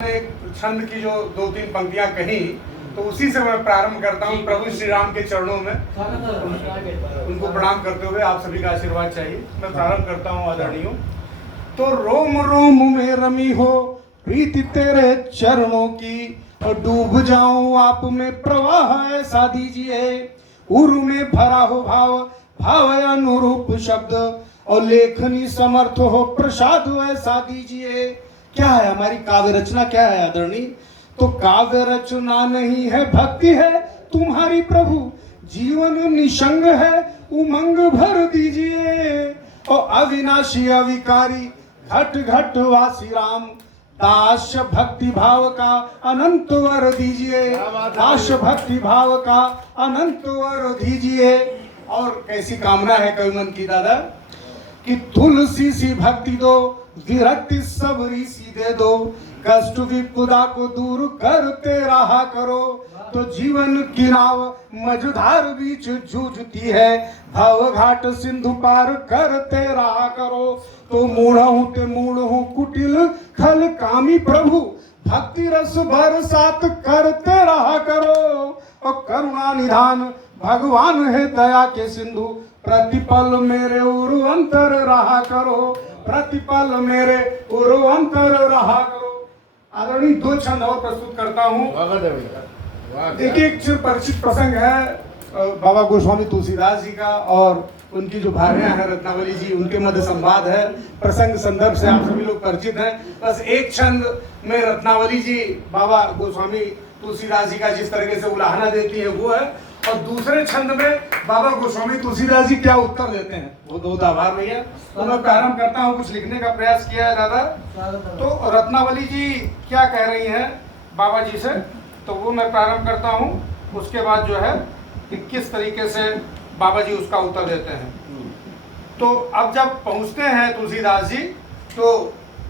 एक छंद की जो 2-3 पंक्तियां कही तो उसी से मैं प्रारंभ करता हूँ। प्रभु श्री राम के चरणों में उनको प्रणाम करते हुए आप सभी का आशीर्वाद चाहिए। मैं प्रारंभ करता हूँ आदरणीयों। तो रोम रोम में रमी हो प्रीति तेरे चरणों की, और डूब जाऊं आप में प्रवाह ऐसा दीजिए। उरु में भरा हो भाव, भाव अनुरूप शब्द, और लेखनी समर्थ हो प्रसाद ऐसा दीजिए। क्या है हमारी काव्य रचना, क्या है आदरणीय? तो काव्य रचना नहीं है, भक्ति है तुम्हारी प्रभु। जीवन निशंग है, उमंग भर दीजिए। और अविनाशी अविकारी घट घट वासी राम, दास भक्ति भाव का अनंत वर दीजिए। दास भक्ति भाव का अनंत वर दीजिए। और कैसी कामना है कविमन की दादा कि तुलसी सी भक्ति दो, विरक्ति सबरी सी दे दो, कष्ट विपदा को दूर करते रहा करो। तो जीवन की नाव मझधार बीच जूझती है, भव घाट सिंधु पार करते रहा करो। तो मूढ़ हूं ते मूढ़ हूं कुटिल खल कामी प्रभु, भक्ति रस बरसात करते रहा करो। और करुणा निधान भगवान है दया के सिंधु, प्रतिपल मेरे उरु अंतर रहा करो। प्रतिपल मेरे उरु अंतर रहा करो। आदरणीय दो छंद और प्रस्तुत करता हूँ। एक परिचित प्रसंग है बाबा गोस्वामी तुलसीदास जी का, और उनकी जो भार्या है रत्नावली जी, उनके मध्य संवाद है। प्रसंग संदर्भ से आप सभी लोग परिचित हैं। बस एक छंद में रत्नावली जी बाबा गोस्वामी तुलसीदास जी का जिस तरीके से उलाहना देती है वो है, और दूसरे छंद में बाबा गोस्वामी तुलसीदास जी क्या उत्तर देते हैं वो दो आभार भैया। तो मैं प्रारंभ करता हूँ, कुछ लिखने का प्रयास किया है दादा। तो रत्नावली जी क्या कह रही हैं बाबा जी से, तो वो मैं प्रारंभ करता हूँ। उसके बाद जो है कि किस तरीके से बाबा जी उसका उत्तर देते हैं। तो अब जब पहुँचते हैं तुलसीदास जी तो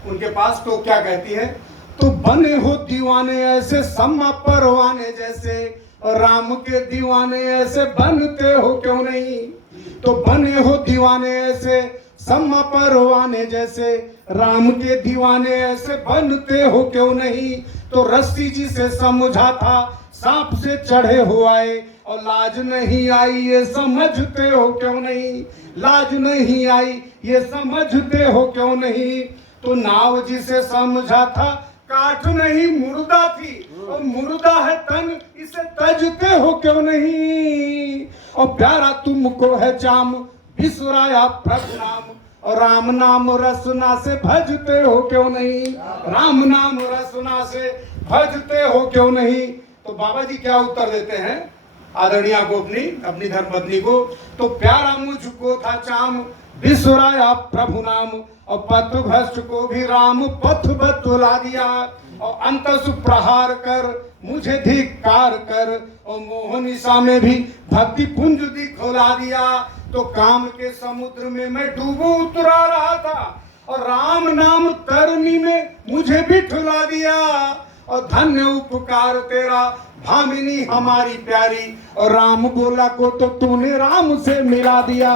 उनके पास, तो क्या कहती है, तो बने हो दीवाने ऐसे सम्मा परवाने जैसे, और राम के दीवाने ऐसे बनते हो क्यों नहीं। तो बने हो दीवाने ऐसे सम्मा परवाने जैसे, राम के दीवाने ऐसे बनते हो क्यों नहीं। तो रस्सी जी से समझा था, सांप से चढ़े हो आए, और लाज नहीं आई ये समझते हो क्यों नहीं। लाज नहीं आई ये समझते हो क्यों नहीं। तो नाव जिसे समझा था काठ नहीं मुर्दा थी, और मुर्दा है तन इसे तजते हो क्यों नहीं। और प्यारा तुमको है जाम विसुराया प्रभु नाम, और राम नाम रसना से भजते हो क्यों नहीं। राम नाम रसना से भजते हो क्यों नहीं। तो बाबा जी क्या उत्तर देते हैं आदरणीय को, अपनी धर्मपत्नी को, तो प्यारा मुझको था चाम विसुराया प्रभु नाम, और पथ भ्रष्ट को भी राम पथ बतला दिया। और अंतस प्रहार कर मुझे धिक्कार कर, और मोहनिशा में भी भक्ति पुंज दिखला दिया। तो काम के समुद्र में मैं डूबो उतरा रहा था, और राम नाम तरनी में मुझे बिठला दिया। और धन्य उपकार तेरा भामिनी हमारी प्यारी, और राम बोला को तो तूने राम से मिला दिया।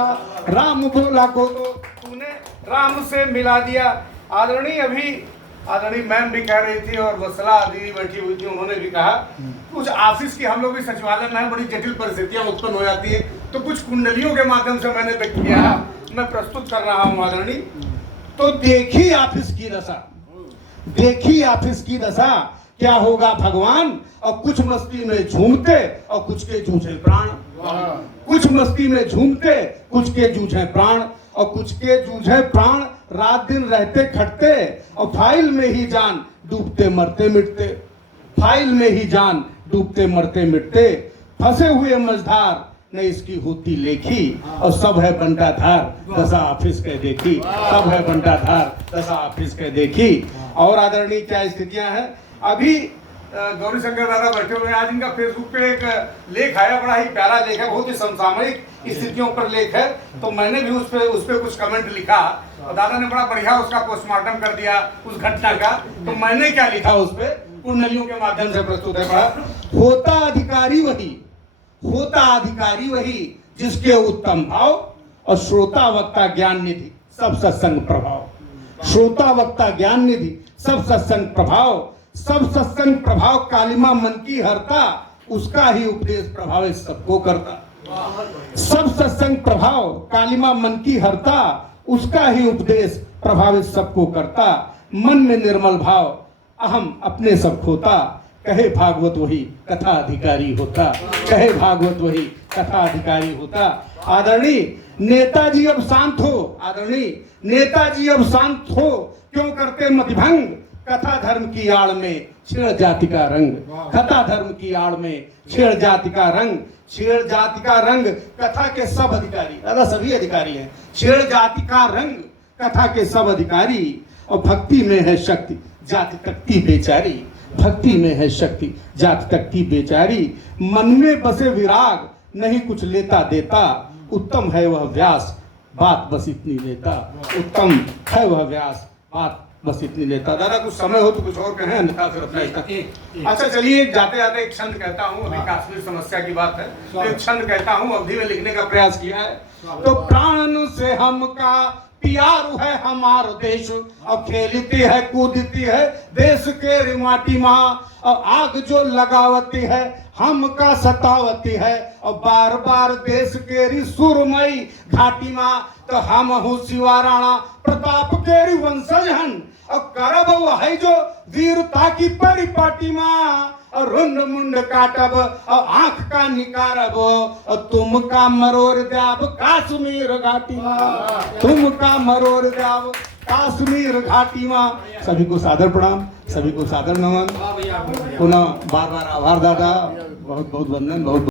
राम बोला को तो तूने राम से मिला दिया। आदरणीय अभी आदरणीय मैम भी कह रही थी, और वसला दीदी बैठी हुई थी, उन्होंने भी कहा कुछ ऑफिस की हम लोग भी सचिवालय में बड़ी जटिल परिस्थितियां उत्पन्न हो जाती है, तो कुछ कुंडलियों के माध्यम से मैंने व्यक्त किया, मैं प्रस्तुत कर रहा हूँ आदरणीय। तो देखी ऑफिस की दशा, देखी ऑफिस की दशा, क्या होगा भगवान। और कुछ मस्ती में झूमते और कुछ के जूझे प्राण। कुछ मस्ती में झूमते कुछ के जूझे प्राण, और कुछ के जूझे प्राण रात दिन रहते खटते, और फाइल में ही जान डूबते मरते मिटते। फाइल में ही जान डूबते मरते मिटते। फंसे हुए मझधार ने इसकी होती लेखी, और सब है बंटाधार दशा ऑफिस के देखी। सब है बंटाधार दशा ऑफिस के देखी। और आदरणीय क्या स्थितियां हैं। अभी गौरी शंकर दादा बैठे हुए हैं, आज इनका फेसबुक पे एक लेख आया, बड़ा ही प्यारा लेख है, बहुत ही समसामयिक स्थितियों पर लेख है। तो मैंने भी उस पे कुछ कमेंट लिखा, और दादा ने बड़ा बढ़िया उसका पोस्टमार्टम कर दिया उस घटना का। तो मैंने क्या लिखा उस पे, कुंडलियों के माध्यम से प्रस्तुत है। बड़ा होता अधिकारी वही, होता अधिकारी वही जिसके उत्तम भाव, और श्रोता वक्ता ज्ञान निधि सब सत्संग प्रभाव। श्रोता वक्ता ज्ञान निधि सब सत्संग प्रभाव। सब सत्संग प्रभाव कालिमा मन की हरता, उसका ही उपदेश प्रभावित सबको करता। सब सत्संग प्रभाव कालिमा मन की हरता, उसका ही उपदेश प्रभावित सबको करता। मन में निर्मल भाव अहम अपने सब खोता, कहे भागवत वही कथा अधिकारी होता। कहे भागवत वही कथा अधिकारी होता। आदरणीय नेताजी अब शांत हो, आदरणीय नेताजी अब शांत हो, क्यों करते मतिभंग, कथा धर्म की आड़ में छेड़ जाति का रंग। कथा धर्म की आड़ में छेड़ जाति का रंग, छेड़ जाति का रंग कथा के सब अधिकारी, दादा सभी अधिकारी हैं। छेड़ जाति का रंग कथा के सब अधिकारी, और भक्ति में है शक्ति जाति तकती बेचारी। भक्ति में है शक्ति जाति तकती बेचारी, मन में बसे विराग नहीं कुछ लेता देता, उत्तम है वह व्यास बात बस इतनी लेता। उत्तम है वह व्यास बात बस इतनी लेता। दादा कुछ समय हो तो कुछ और कहें, अन्यथा फिर अपना अच्छा चलिए जाते जाते एक छंद कहता हूँ। अभी कश्मीर समस्या की बात है तो एक छंद कहता हूँ, अवधि में लिखने का प्रयास किया है। तो प्राण से हमका प्यार है हमारो देश, और खेलती है कूदती है देश के माटी माँ, और आग जो लगावती है हमका सतावती है, और बार बार देश के सुरमई घाटी माँ, तो हम हूँ शिवा राणा प्रताप के वंशज हन, और करब है जो वीरता की परिपाटी माँ, और रुंड मुंड काटब और आंख का निकारब, और तुम का मरोड़ द्याब काश्मीर घाटी माँ, तुम का मरोड़ द्याब काश्मीर घाटी माँ। सभी को सादर प्रणाम, सभी को सादर नमन, पुनः बार बार आभार दादा, बहुत बहुत वंदन, बहुत